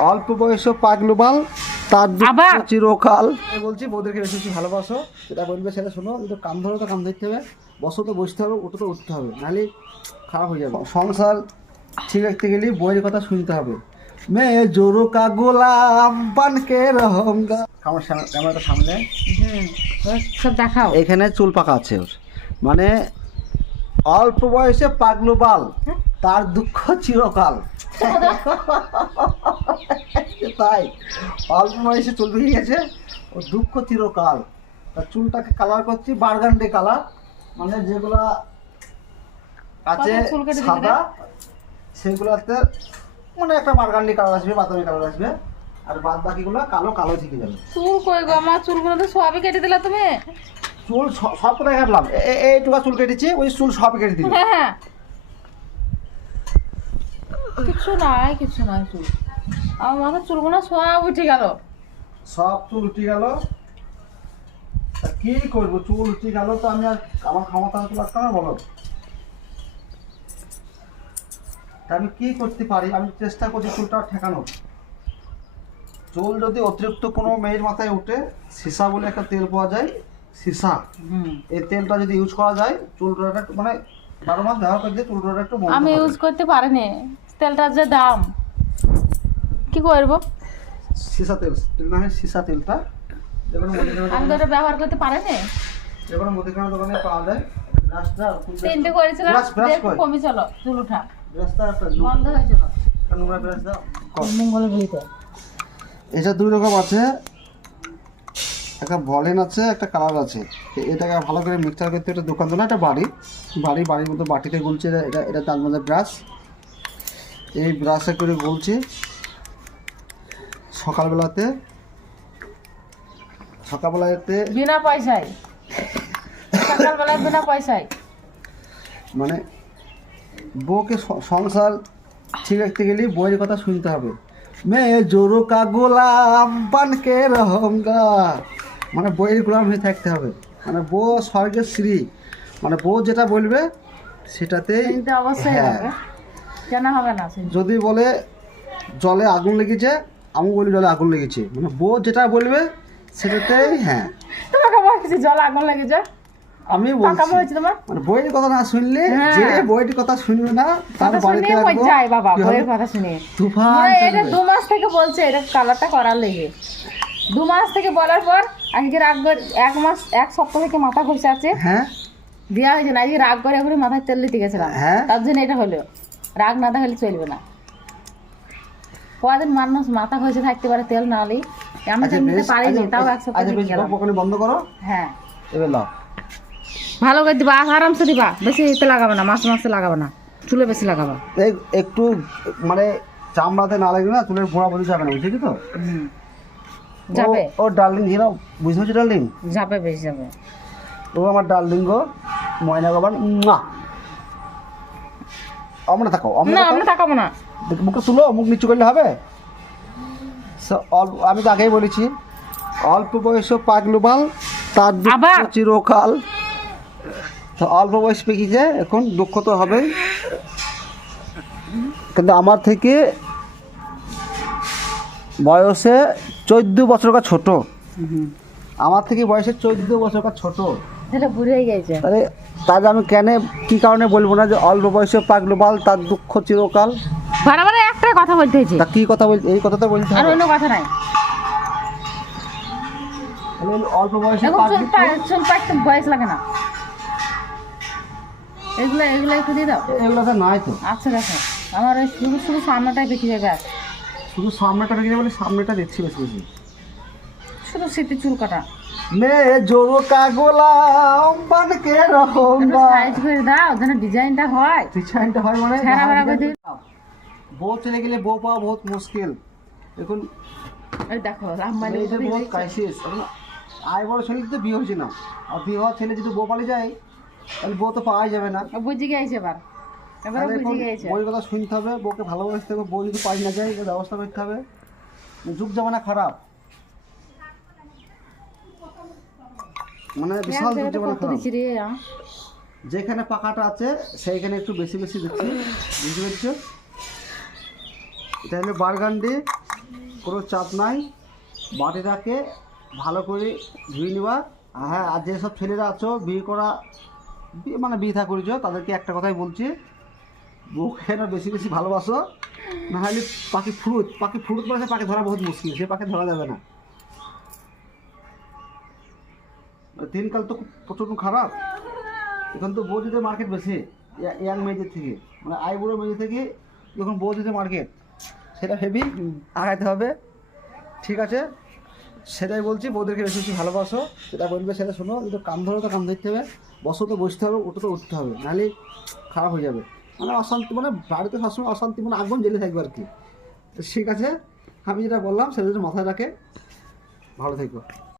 অল্প বয়সে পাগলু বাল তার দুঃখ চিরকাল। আমি বলছি বৌদেরকে বেশি বেশি ভালোবাসো। যেটা বলবে সেটা শোনো যদি কাম ধরো তো কাম ধরতে হবে। বসো তো বসতে হবে উঠো তো উঠতে হবে। নাহলে খারাপ হয়ে যাবে। সংসার ঠিক রাখতে গেলে বইয়ের কথা শুনতে হবে। মেয়ে জোরো কা গোলাম বানকে রহঙ্গা। আমার ক্যামেরাটা সামনে। সব দেখাও। এখানে চুল পাকা আছে ওর। মানে অল্প বয়সে পাগলু বাল তার দুঃখ চিরকাল। তাই। অল্প বয়সে চুল বেরিয়ে গেছে। ও দুঃখ চিরকাল। তার চুলটাকে কালার করছি বারগান্ডি কালার মানে যেগুলা আছে সাদা সেগুলাতে মানে একটা বারগান্ডি কালার আসবে বাদামি কালার আসবে। আর বাদ বাকিগুলো কালো কালো থেকে যাবে। চুল কই গো আমার চুলগুলো তো সবই কেটে দিলা তুমি? চুল সব কোথায় কাটলাম? এইটুকু চুল কেটেছি ওই চুল সব কেটে দিল। হ্যাঁ হ্যাঁ। কিছু নাই কিছু নাই চুল। আমার মাথার চুলগুলো সব উঠে গেল। সব চুল উঠে গেল। তা কি করব? চুল উঠে গেল তো আমি আর আমার ক্ষমতা হতে পারতাম না বলো? তা আমি কি করতে পারি? আমি চেষ্টা করছি চুলটা ঠেকানো চুল যদি অতিরিক্ত কোনো মেয়ের মাথায় উঠে সীসা বলে একটা তেল পাওয়া যায় সীসা। হুম। এই তেলটা যদি ইউজ করা যায় চুলটা একটু মানে বারো মাস ব্যবহার করে দিয়ে চুলটা একটু আমি ইউজ করতে পারিনি। তেলটার যে দাম। কি করব? সীসা তেল তেল না হয় সীসা তেলটা। যেগুলো মুদিখানা আমি তো ব্যবহার করতে পারিনি যেগুলো মুদিখানা দোকানে পাওয়া যায়। ব্রাশটা তিনটে করেছিলাম। কমে চলো চুল উঠা একটা নু- বন্ধ একটা নোংরা ব্রাশ দাও। মঙ্গলের ভিতরে এটা দুই রকম আছে। একটা ভলেন আছে একটা কালার আছে। এটাকে ভালো করে মিক্সচার করতে একটা দোকান তো একটা বাড়ি। বাড়ি বাড়ির মধ্যে বাটিতে গুলছে এটা- এটা এটা তার মধ্যে ব্রাশ। এই ব্রাশে করে গুলছি। সকালবেলাতে সকালবেলাতে বিনা পয়সায়। সকালবেলায় বিনা পয়সায়। মানে বউকে সংসার ঠিক রাখতে গেলে বইয়ের কথা শুনতে হবে। মেয়ে জোরো কা গোলাম বানকে রহঙ্গা। মানে বইয়ের গোলাম হয়ে থাকতে হবে। মানে বউ স্বর্গের শ্রী মানে বউ যেটা বলবে সেটাতেই অবশ্যই হ্যাঁ। হবে। কেন হবে না? যদি বলে জলে আগুন লেগেছে আমি বলি জলে আগুন লেগেছে। মানে বউ যেটা বলবে সেটাতেই হ্যাঁ। তোমাকে বলছি জল আগুন লেগেছে? আমি বলছি মানে বইয়ের কথা না শুনলে হ্যাঁ। যে বইয়ের কথা শুনবে না তার বাড়িতে রাখব। যায় বাবা বইয়ের কথা শুনে। তুফান এটা। দু মাস থেকে বলছে এটা কালারটা করার লেগে। দু মাস থেকে বলার পর আজকে রাগ করে এক মাস এক সপ্তাহ থেকে মাথা ঘুরছে আছে। হ্যাঁ। দেওয়া হয়েছে না আজকে রাগ করে করে মাথায় তেল দিতে গেছিলাম। হ্যাঁ। তার জন্য এটা হলো। রাগ না দেখালে চলবে না। কদিন মানুষ মাথা ঘষে থাকতে পারে তেল না হলেই? আমি তো আচ্ছা এমনিতে বেশ পারিনি আচ্ছা, তাও এক সপ্তাহ আচ্ছা বন্ধ করো। হ্যাঁ। এবার ভালো করে দিবা আরামসে দিবা বেশি এতে লাগাবে না মাসে মাসে লাগাবে না চুলে বেশি লাগাবা। এই একটু মানে চামড়াতে না লাগবে না চুলের গোড়া বলে যাবে না বুঝলি তো? যাবে। ও ডার্লিং হিরো বুঝতে পারছি ডার্লিং? যাবে বেশি যাবে। ও আমার ডার্লিং গো ময়না গবান মা আমরা থাকো আমরা না থাকো। আমরা তাকাবো না। দেখ, মুখে তুলো মুখ নিচু করলে হবে? আমি তো আগেই বলেছি অল্প বয়স পাগলু বাল তার দুঃখ চিরকাল। অল্প বয়স পেকিছে এখন দুঃখ তো হবেই। কিন্তু আমার থেকে বয়সে চোদ্দ বছর কা ছোট। আমার থেকে বয়সে চোদ্দ ছোট। এটা বুড়ে গেছে। তাহলে তাহলে আমি কেন কি কারণে বলব না যে অল্প বয়সে পাগলু বাল তার দুঃখ চিরকাল? বারবার একটা কথা বলতে হয়েছে। তা কি কথা বল এই কথা তো বলতে আর হবে। অন্য কথা নাই। তাহলে অল্প বয়সে এখন পাগলু চুল পা- চুল বয়স লাগে না। এগুলো এগুলো একটু দিয়ে দাও। এগুলো তো নাই তো। আচ্ছা দেখো। আমার ওই শুধু শুধু সামনেটাই বেশি যাবে আর শুধু সামনেটা রেখে বলে সামনেটা দেখছি বেশি বেশি। শুধু শীতে চুল কাটা। মে জোরো কাগোলাম বানকে রহঙ্গা সাইজ করে দাও যেন ডিজাইনটা হয়। ডিজাইনটা হয় মানে ছেঁড়া বেড়া করে দিই। বউ চলে গেলে বউ পাওয়া বহুত মুশকিল। এখন দেখো মেয়েদের বহুত ক্রাইসিস এখন আয় বড় ছেলে তো বিয়ে হয়েছে না। আর বিয়ে হওয়ার ছেলে যদি বউ পালিয়ে যায় তাহলে বউ তো পাওয়াই যাবে না। বুঝে গেছে এবার। বউয়ের কথা শুনতে হবে বউকে ভালোবাসতে হবে বউ যদি পাই না যায় ব্যবস্থা করতে হবে। যুগ জামানা খারাপ। মানে বিশাল যুগ জামানা খারাপ? যেখানে পাকাটা আছে সেইখানে একটু বেশি বেশি দিচ্ছি বুঝতে পেরেছ? এটা হলো বারগান্ডি কোনো চাপ নাই বাটিটাকে ভালো করে ধুয়ে নেওয়া হ্যাঁ আর যেসব ছেলেরা আছো, বিয়ে করা মানে বিয়ে থা করেছ তাদেরকে একটা কথাই বলছি বউকে না বেশি বেশি ভালোবাসো, না হলে পাখি ফ্রুট পাখি ফ্রুট মানে সে পাখি ধরা বহুত মুশকিল, সে পাখি ধরা যাবে না। দিনকাল তো প্রচণ্ড খারাপ। এখন তো বৌদিদের মার্কেট বেশি ইয়াং মেয়েদের থেকে মানে আইবুড়ো মেয়েদের থেকে যখন বৌদিদের মার্কেট সেটা হেভি আগাইতে হবে। ঠিক আছে? সেটাই বলছি বৌদেরকে বেশি বেশি ভালোবাসো। সেটা বলবে, সেটা শোনো। কিন্তু কাম ধরো তো কাম ধরতে হবে। বসো তো, বসতে হবে, উঠো তো, উঠতে হবে। নাহলে খারাপ হয়ে যাবে। মানে অশান্তি মানে বাড়িতে সবসময় অশান্তি মানে আগুন জেলে থাকবে আর কি। তো ঠিক আছে, আমি যেটা বললাম, সেটা যদি মাথায় রাখে। ভালো থেকো।